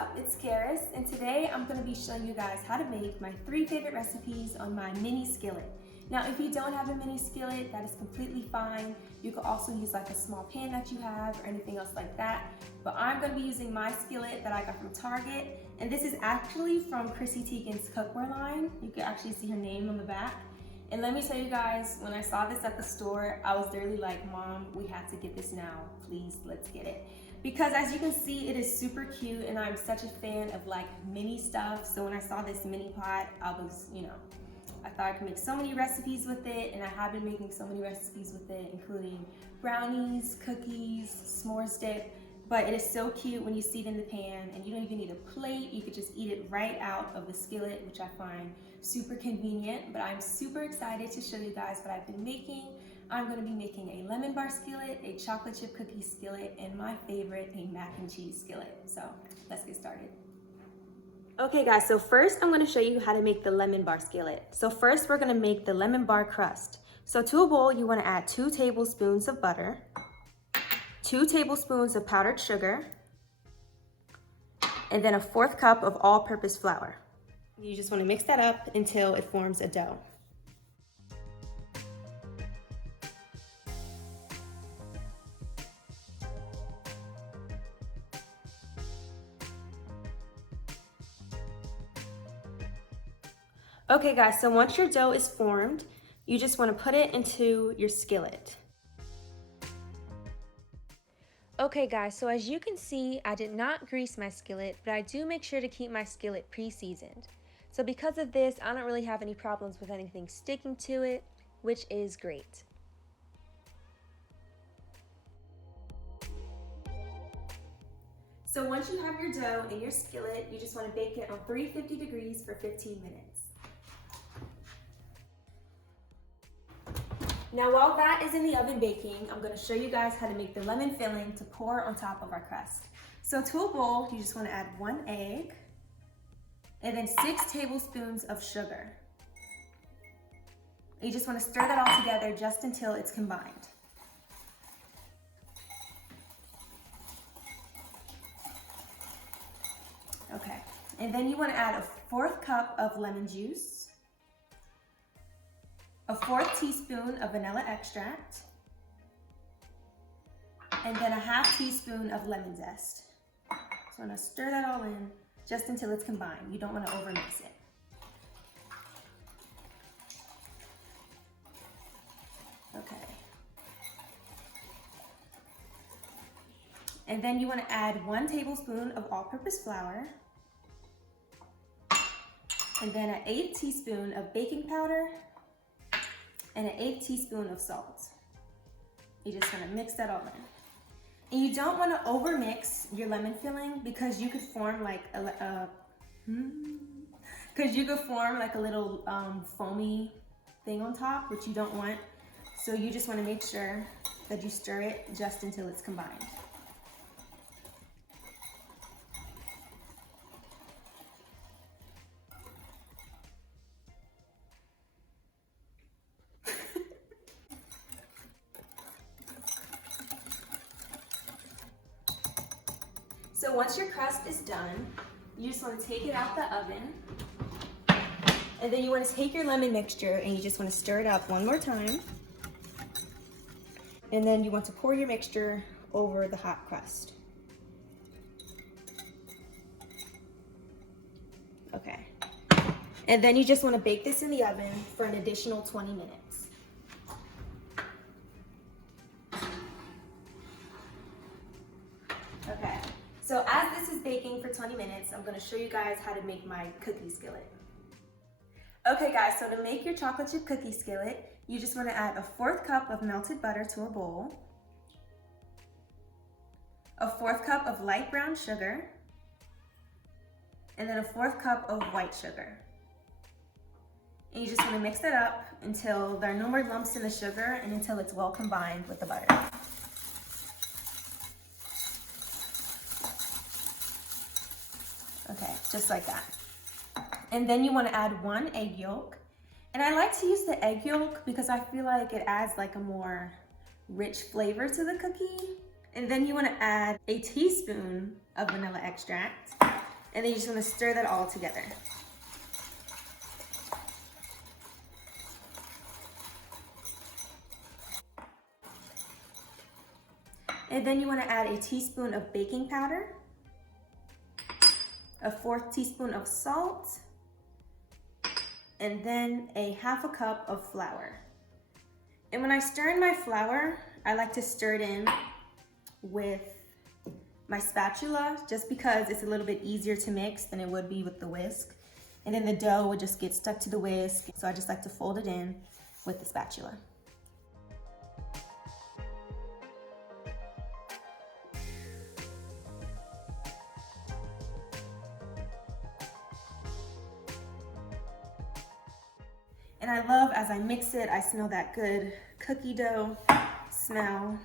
up? It's Karis, and today I'm going to be showing you guys how to make my 3 favorite recipes on my mini skillet. Now, if you don't have a mini skillet, that is completely fine. You could also use like a small pan that you have or anything else like that. But I'm going to be using my skillet that I got from Target, and this is actually from Chrissy Teigen's cookware line. You can actually see her name on the back. And let me tell you guys, when I saw this at the store, I was literally like, Mom, we have to get this now. Please, let's get it. Because as you can see, it is super cute, and I'm such a fan of like mini stuff. So when I saw this mini pot, I was, I thought I could make so many recipes with it, and I have been making so many recipes with it, including brownies, cookies, s'mores dip. But it is so cute when you see it in the pan, and you don't even need a plate. You could just eat it right out of the skillet, which I find super convenient. But I'm super excited to show you guys what I've been making. I'm going to be making a lemon bar skillet, a chocolate chip cookie skillet, and my favorite, a mac and cheese skillet. So let's get started. Okay guys, so first I'm going to show you how to make the lemon bar skillet. So first we're going to make the lemon bar crust. So to a bowl you want to add 2 tablespoons of butter, 2 tablespoons of powdered sugar, and then a 1/4 cup of all-purpose flour. You just want to mix that up until it forms a dough. Okay guys, so once your dough is formed, you just want to put it into your skillet. Okay guys, so as you can see, I did not grease my skillet, but I do make sure to keep my skillet pre-seasoned. So because of this, I don't really have any problems with anything sticking to it, which is great. So once you have your dough in your skillet, you just want to bake it on 350 degrees for 15 minutes. Now while that is in the oven baking, I'm going to show you guys how to make the lemon filling to pour on top of our crust. So to a bowl, you just want to add 1 egg and then 6 tablespoons of sugar. You just want to stir that all together just until it's combined. Okay, and then you want to add a 1/4 cup of lemon juice, a 1/4 teaspoon of vanilla extract, and then a 1/2 teaspoon of lemon zest. So I'm gonna stir that all in just until it's combined. You don't want to overmix it. Okay. And then you want to add 1 tablespoon of all-purpose flour, and then an 1/8 teaspoon of baking powder, and an 1/8 teaspoon of salt. You just want to mix that all in. And you don't want to overmix your lemon filling because you could form like a little foamy thing on top, which you don't want. So you just want to make sure that you stir it just until it's combined. So once your crust is done, you just want to take it out the oven, and then you want to take your lemon mixture and you just want to stir it up one more time, and then you want to pour your mixture over the hot crust. Okay, and then you just want to bake this in the oven for an additional 20 minutes. Okay. So as this is baking for 20 minutes, I'm going to show you guys how to make my cookie skillet. Okay guys, so to make your chocolate chip cookie skillet, you just want to add a 1/4 cup of melted butter to a bowl, a 1/4 cup of light brown sugar, and then a 1/4 cup of white sugar. And you just want to mix that up until there are no more lumps in the sugar and until it's well combined with the butter. Okay, just like that. And then you want to add 1 egg yolk. And I like to use the egg yolk because I feel like it adds like a more rich flavor to the cookie. And then you want to add a teaspoon of vanilla extract. And then you just want to stir that all together. And then you want to add a teaspoon of baking powder, a 1/4 teaspoon of salt, and then a 1/2 cup of flour. And when I stir in my flour, I like to stir it in with my spatula, just because it's a little bit easier to mix than it would be with the whisk. And then the dough would just get stuck to the whisk. So I just like to fold it in with the spatula. And I love, as I mix it, I smell that good cookie dough smell.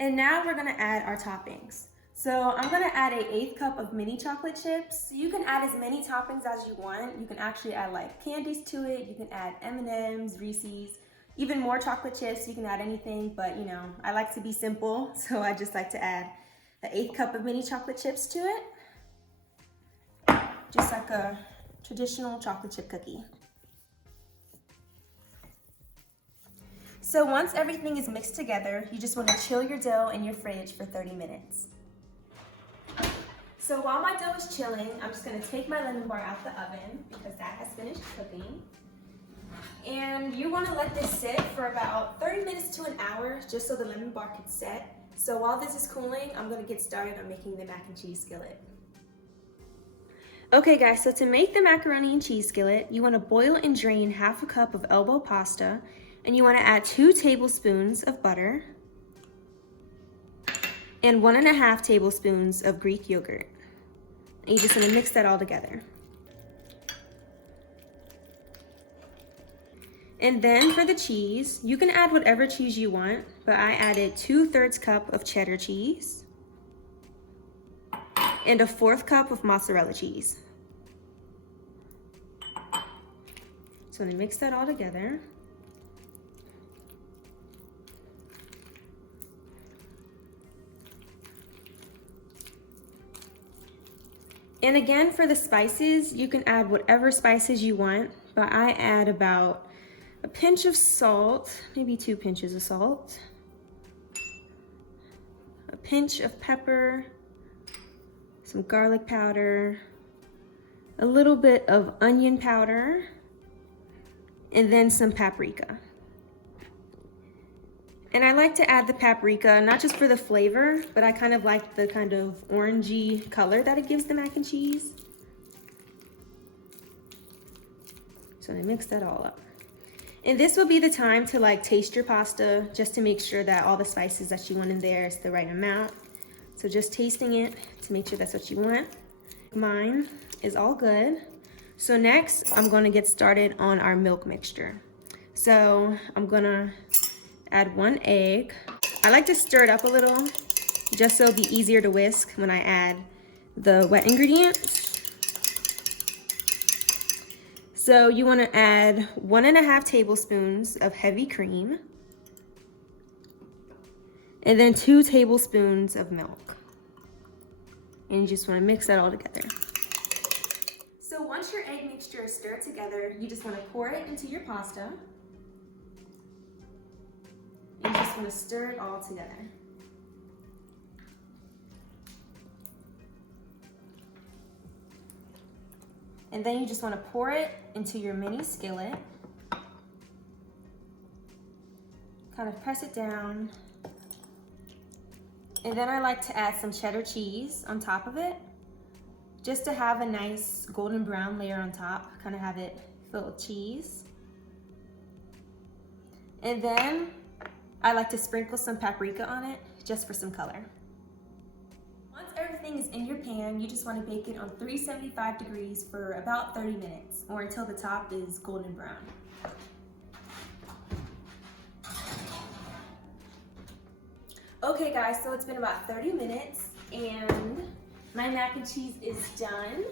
And now we're gonna add our toppings. So I'm gonna add a 1/8 cup of mini chocolate chips. So you can add as many toppings as you want. You can actually add like candies to it. You can add M&Ms, Reese's, even more chocolate chips. You can add anything, but you know, I like to be simple. So I just like to add the 1/8 cup of mini chocolate chips to it. Just like a traditional chocolate chip cookie. So once everything is mixed together, you just want to chill your dough in your fridge for 30 minutes. So while my dough is chilling, I'm just going to take my lemon bar out the oven because that has finished cooking. And you want to let this sit for about 30 minutes to an hour just so the lemon bar can set. So while this is cooling, I'm going to get started on making the mac and cheese skillet. Okay guys, so to make the macaroni and cheese skillet, you want to boil and drain 1/2 cup of elbow pasta. And you want to add 2 tablespoons of butter and 1.5 tablespoons of Greek yogurt. And you just want to mix that all together. And then for the cheese, you can add whatever cheese you want, but I added 2/3 cup of cheddar cheese and a 1/4 cup of mozzarella cheese. So I'm going to mix that all together. And again, for the spices, you can add whatever spices you want, but I add about a pinch of salt, maybe 2 pinches of salt, a pinch of pepper, some garlic powder, a little bit of onion powder, and then some paprika. And I like to add the paprika, not just for the flavor, but I kind of like the kind of orangey color that it gives the mac and cheese. So I mix that all up. And this will be the time to like taste your pasta just to make sure that all the spices that you want in there is the right amount. So just tasting it to make sure that's what you want. Mine is all good. So next, I'm gonna get started on our milk mixture. So I'm gonna add 1 egg. I like to stir it up a little just so it'll be easier to whisk when I add the wet ingredients. So you want to add 1.5 tablespoons of heavy cream and then 2 tablespoons of milk. And you just want to mix that all together. So once your egg mixture is stirred together, you just want to pour it into your pasta. And you just want to stir it all together. And then you just want to pour it into your mini skillet. Kind of press it down. And then I like to add some cheddar cheese on top of it, just to have a nice golden brown layer on top, kind of have it filled with cheese. And then I like to sprinkle some paprika on it, just for some color. Once everything is in your pan, you just want to bake it on 375 degrees for about 30 minutes, or until the top is golden brown. Okay guys, so it's been about 30 minutes, and my mac and cheese is done.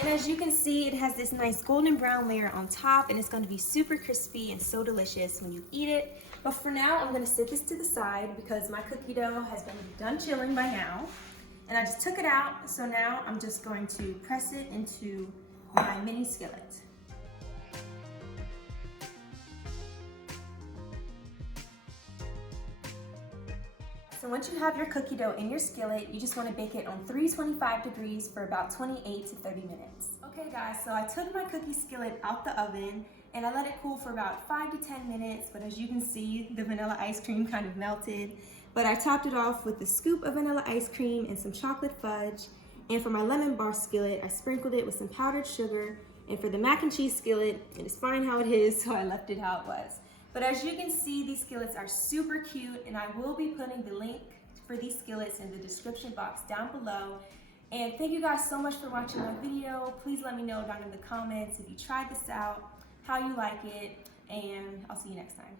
And as you can see, it has this nice golden brown layer on top, and it's going to be super crispy and so delicious when you eat it. But for now, I'm going to set this to the side because my cookie dough has been done chilling by now. And I just took it out, so now I'm just going to press it into my mini skillet. So once you have your cookie dough in your skillet, you just want to bake it on 325 degrees for about 28 to 30 minutes. Okay guys, so I took my cookie skillet out the oven and I let it cool for about 5 to 10 minutes, but as you can see, the vanilla ice cream kind of melted. But I topped it off with a scoop of vanilla ice cream and some chocolate fudge. And for my lemon bar skillet, I sprinkled it with some powdered sugar. And for the mac and cheese skillet, it is fine how it is, so I left it how it was. But as you can see, these skillets are super cute, and I will be putting the link for these skillets in the description box down below. And thank you guys so much for watching my video. Please let me know down in the comments if you tried this out, how you like it, and I'll see you next time.